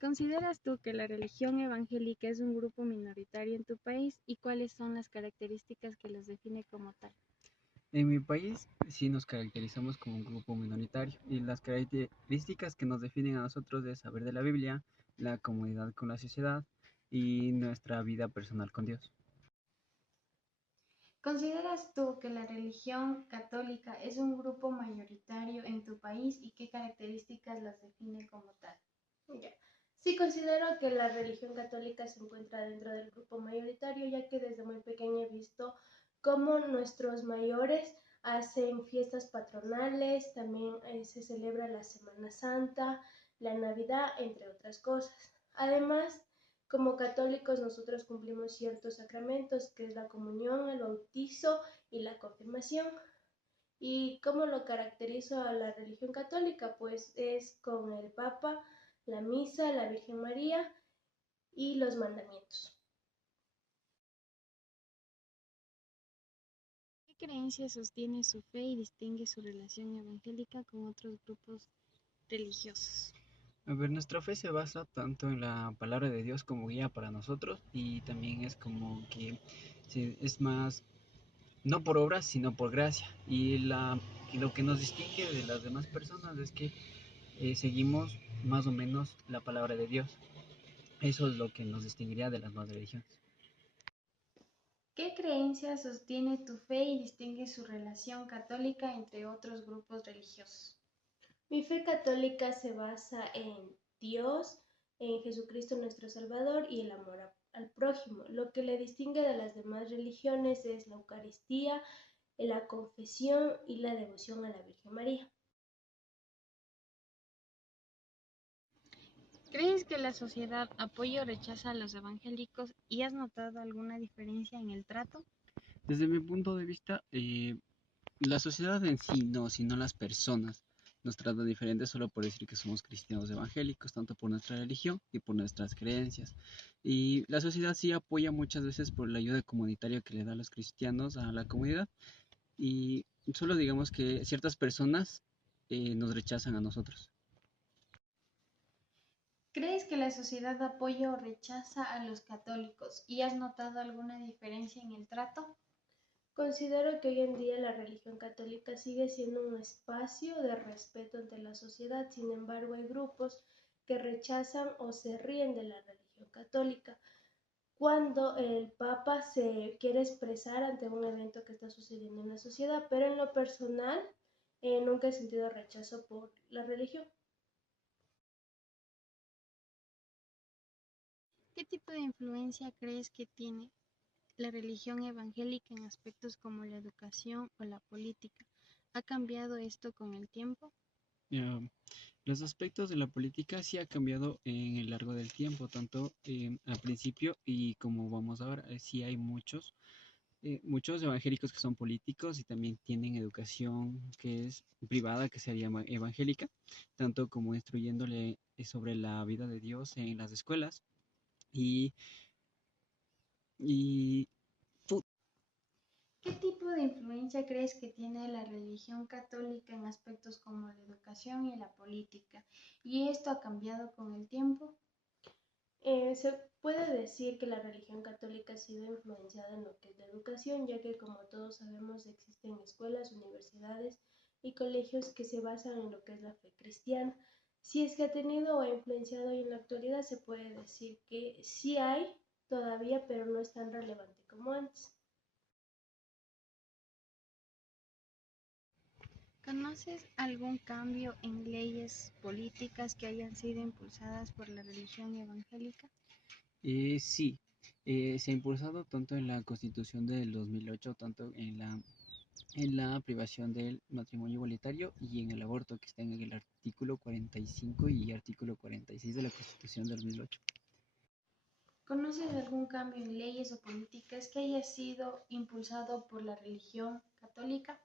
¿Consideras tú que la religión evangélica es un grupo minoritario en tu país y cuáles son las características que los define como tal? En mi país sí nos caracterizamos como un grupo minoritario y las características que nos definen a nosotros es saber de la Biblia, la comunidad con la sociedad y nuestra vida personal con Dios. ¿Consideras tú que la religión católica es un grupo mayoritario en tu país y qué características las define como tal? Ya. Sí, considero que la religión católica se encuentra dentro del grupo mayoritario, ya que desde muy pequeña he visto cómo nuestros mayores hacen fiestas patronales, también se celebra la Semana Santa, la Navidad, entre otras cosas. Además, como católicos nosotros cumplimos ciertos sacramentos, que es la comunión, el bautizo y la confirmación. ¿Y cómo lo caracterizo a la religión católica? Pues es con el Papa, la misa, la Virgen María y los mandamientos. ¿Qué creencia sostiene su fe y distingue su relación evangélica con otros grupos religiosos? A ver, nuestra fe se basa tanto en la palabra de Dios como guía para nosotros y también es como que es más, no por obras, sino por gracia. Y lo que nos distingue de las demás personas es que seguimos más o menos la palabra de Dios. Eso es lo que nos distinguiría de las demás religiones. ¿Qué creencia sostiene tu fe y distingue su relación católica entre otros grupos religiosos? Mi fe católica se basa en Dios, en Jesucristo nuestro Salvador y el amor al prójimo. Lo que le distingue de las demás religiones es la Eucaristía, la confesión y la devoción a la Virgen María. ¿Crees que la sociedad apoya o rechaza a los evangélicos y has notado alguna diferencia en el trato? Desde mi punto de vista, la sociedad en sí no, sino las personas nos tratan diferente solo por decir que somos cristianos evangélicos, tanto por nuestra religión y por nuestras creencias. Y la sociedad sí apoya muchas veces por la ayuda comunitaria que le da a los cristianos a la comunidad. Y solo digamos que ciertas personas nos rechazan a nosotros. ¿Crees que la sociedad apoya o rechaza a los católicos y has notado alguna diferencia en el trato? Considero que hoy en día la religión católica sigue siendo un espacio de respeto ante la sociedad, sin embargo hay grupos que rechazan o se ríen de la religión católica cuando el Papa se quiere expresar ante un evento que está sucediendo en la sociedad, pero en lo personal nunca he sentido rechazo por la religión. ¿Qué tipo de influencia crees que tiene la religión evangélica en aspectos como la educación o la política? ¿Ha cambiado esto con el tiempo? Ya, los aspectos de la política sí ha cambiado en el largo del tiempo, tanto al principio y como vamos ahora. Sí hay muchos evangélicos que son políticos y también tienen educación que es privada, que se llama evangélica, tanto como instruyéndole sobre la vida de Dios en las escuelas y, y ¿Qué tipo de influencia crees que tiene la religión católica en aspectos como la educación y la política? ¿Y esto ha cambiado con el tiempo? Se puede decir que la religión católica ha sido influenciada en lo que es la educación, ya que como todos sabemos existen escuelas, universidades y colegios que se basan en lo que es la fe cristiana. Si es que ha tenido o ha influenciado hoy en la actualidad, se puede decir que sí hay todavía, pero no es tan relevante como antes. ¿Conoces algún cambio en leyes políticas que hayan sido impulsadas por la religión evangélica? sí, se ha impulsado tanto en la Constitución del 2008, tanto en la privación del matrimonio igualitario y en el aborto, que está en el artículo 45 y artículo 46 de la Constitución del 2008. ¿Conoces algún cambio en leyes o políticas que haya sido impulsado por la religión católica?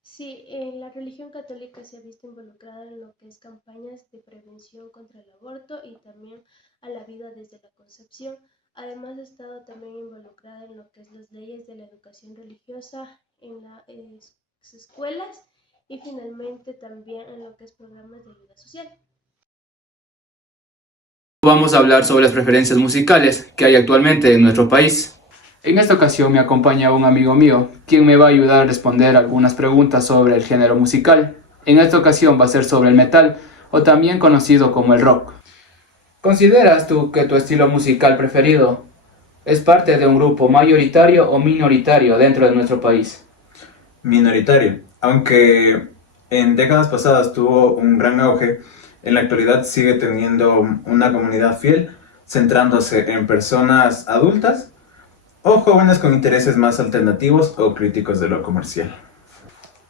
Sí, la religión católica se ha visto involucrada en lo que es campañas de prevención contra el aborto y también a la vida desde la concepción. Además, ha estado también involucrada en lo que es las leyes de la educación religiosa en las escuelas y finalmente también en lo que es programas de ayuda social. vamos a hablar sobre las preferencias musicales que hay actualmente en nuestro país. En esta ocasión me acompaña un amigo mío, quien me va a ayudar a responder algunas preguntas sobre el género musical. En esta ocasión va a ser sobre el metal, o también conocido como el rock. ¿Consideras tú que tu estilo musical preferido es parte de un grupo mayoritario o minoritario dentro de nuestro país? Minoritario, aunque en décadas pasadas tuvo un gran auge, en la actualidad sigue teniendo una comunidad fiel, centrándose en personas adultas o jóvenes con intereses más alternativos o críticos de lo comercial.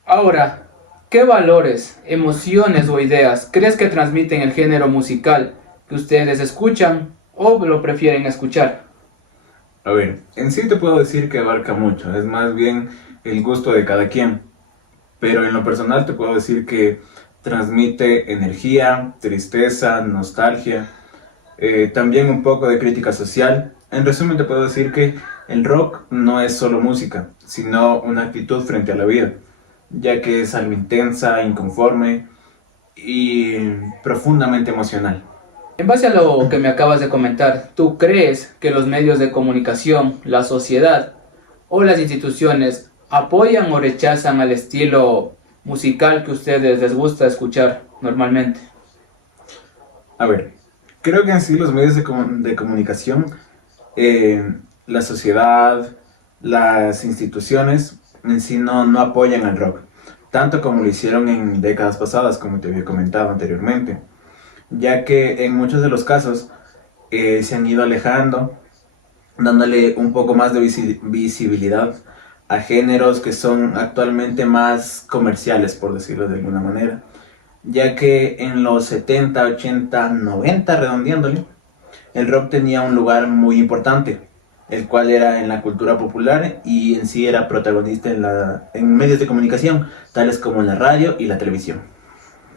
Ahora, ¿qué valores, emociones o ideas crees que transmiten el género musical que ustedes escuchan o lo prefieren escuchar? A ver, en sí te puedo decir que abarca mucho, es más bien el gusto de cada quien, pero en lo personal te puedo decir que transmite energía, tristeza, nostalgia, también un poco de crítica social. En resumen te puedo decir que el rock no es solo música, sino una actitud frente a la vida, ya que es algo intensa, inconforme y profundamente emocional. En base a lo que me acabas de comentar, ¿tú crees que los medios de comunicación, la sociedad o las instituciones apoyan o rechazan al estilo musical que a ustedes les gusta escuchar normalmente? A ver, creo que en sí los medios de comunicación, la sociedad, las instituciones en sí no apoyan al rock, tanto como lo hicieron en décadas pasadas, como te había comentado anteriormente, ya que en muchos de los casos se han ido alejando, dándole un poco más de visibilidad a géneros que son actualmente más comerciales, por decirlo de alguna manera, ya que en los 70, 80, 90, redondeándole, el rock tenía un lugar muy importante, el cual era en la cultura popular y en sí era protagonista en medios de comunicación, tales como la radio y la televisión.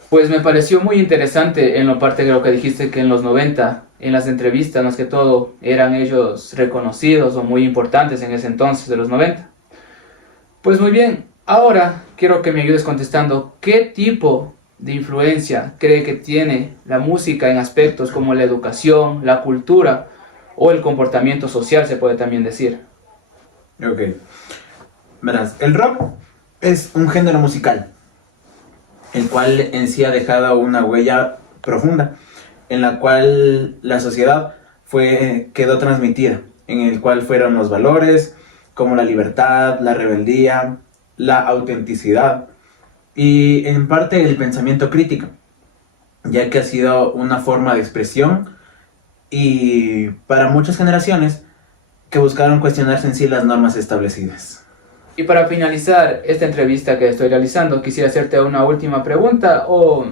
Pues me pareció muy interesante en lo parte de lo que dijiste que en los 90, en las entrevistas más que todo, eran ellos reconocidos o muy importantes en ese entonces de los 90. Pues muy bien, ahora quiero que me ayudes contestando qué tipo de influencia cree que tiene la música en aspectos como la educación, la cultura o el comportamiento social, se puede también decir. Ok, verás, el rock es un género musical, el cual en sí ha dejado una huella profunda, en la cual la sociedad quedó transmitida, en el cual fueron los valores como la libertad, la rebeldía, la autenticidad y en parte el pensamiento crítico, ya que ha sido una forma de expresión y para muchas generaciones que buscaron cuestionarse en sí las normas establecidas. Y para finalizar esta entrevista que estoy realizando, quisiera hacerte una última pregunta, o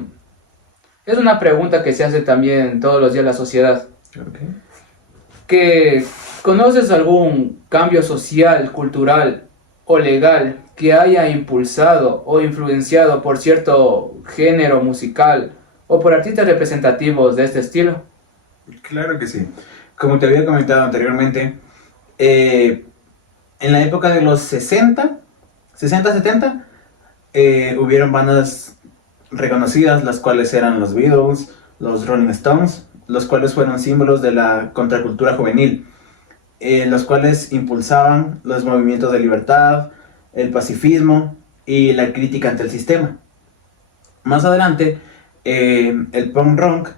es una pregunta que se hace también todos los días la sociedad. Okay. ¿Que conoces algún cambio social, cultural o legal que haya impulsado o influenciado por cierto género musical o por artistas representativos de este estilo? Claro que sí. Como te había comentado anteriormente, en la época de los 60, 70, hubieron bandas reconocidas, las cuales eran los Beatles, los Rolling Stones, los cuales fueron símbolos de la contracultura juvenil, los cuales impulsaban los movimientos de libertad, el pacifismo y la crítica ante el sistema. Más adelante, el punk rock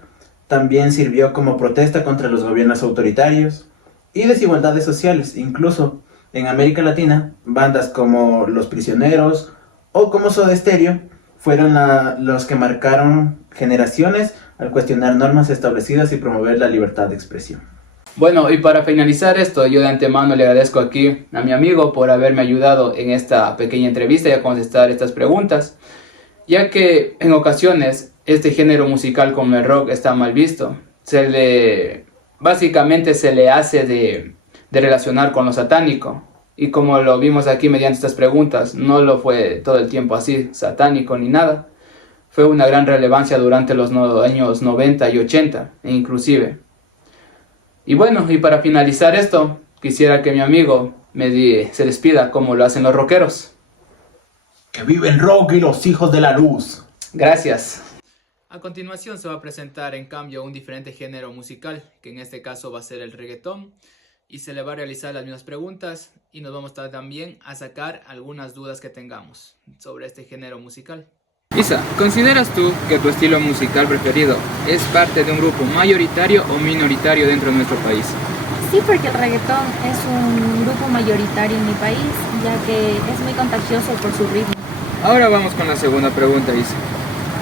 también sirvió como protesta contra los gobiernos autoritarios y desigualdades sociales. Incluso en América Latina, bandas como Los Prisioneros o como Soda Stereo fueron los que marcaron generaciones al cuestionar normas establecidas y promover la libertad de expresión. Bueno, y para finalizar esto, yo de antemano le agradezco aquí a mi amigo por haberme ayudado en esta pequeña entrevista y a contestar estas preguntas, ya que en ocasiones este género musical como el rock está mal visto. Básicamente se le hace de relacionar con lo satánico, y como lo vimos aquí mediante estas preguntas, no lo fue todo el tiempo así, satánico ni nada. Fue una gran relevancia durante los años 90 y 80, e inclusive. Y bueno, y para finalizar esto, quisiera que mi amigo se despida como lo hacen los rockeros. ¡Que vive el rock y los hijos de la luz! Gracias. A continuación se va a presentar en cambio un diferente género musical, que en este caso va a ser el reggaetón, y se le va a realizar las mismas preguntas y nos vamos a también a sacar algunas dudas que tengamos sobre este género musical. Isa, ¿consideras tú que tu estilo musical preferido es parte de un grupo mayoritario o minoritario dentro de nuestro país? Sí, porque el reggaetón es un grupo mayoritario en mi país, ya que es muy contagioso por su ritmo. Ahora vamos con la segunda pregunta, Isa.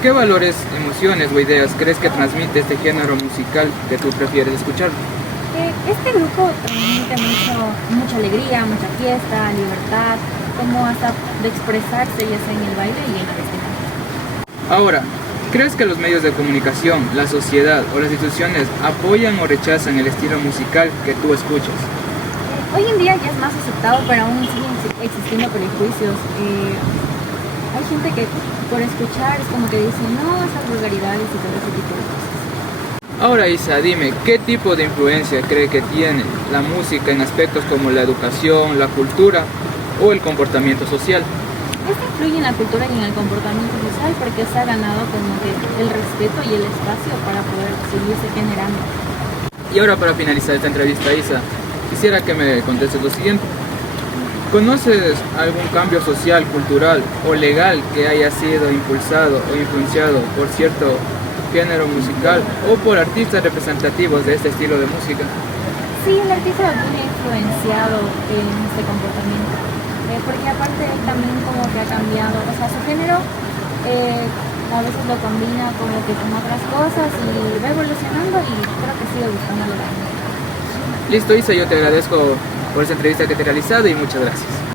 ¿Qué valores, emociones o ideas crees que transmite este género musical que tú prefieres escuchar? Este grupo transmite mucha alegría, mucha fiesta, libertad, como hasta de expresarse ya sea en el baile y en el festival. Ahora, ¿crees que los medios de comunicación, la sociedad o las instituciones apoyan o rechazan el estilo musical que tú escuchas? Hoy en día ya es más aceptado, pero aún siguen existiendo prejuicios. Hay gente que por escuchar es como que dice, no, esas vulgaridades y todo ese tipo de cosas. Ahora, Isa, dime, ¿qué tipo de influencia cree que tiene la música en aspectos como la educación, la cultura o el comportamiento social? Esto influye en la cultura y en el comportamiento social porque se ha ganado como que el respeto y el espacio para poder seguirse generando. Y ahora, para finalizar esta entrevista, Isa, quisiera que me contestes lo siguiente. ¿Conoces algún cambio social, cultural o legal que haya sido impulsado o influenciado por cierto género musical o por artistas representativos de este estilo de música? Sí, el artista viene influenciado en este comportamiento, porque aparte él también como que ha cambiado, o sea, su género a veces lo combina como que con otras cosas y va evolucionando y creo que sigue gustándole la gente. Listo, Isa, yo te agradezco por esta entrevista que te he realizado y muchas gracias.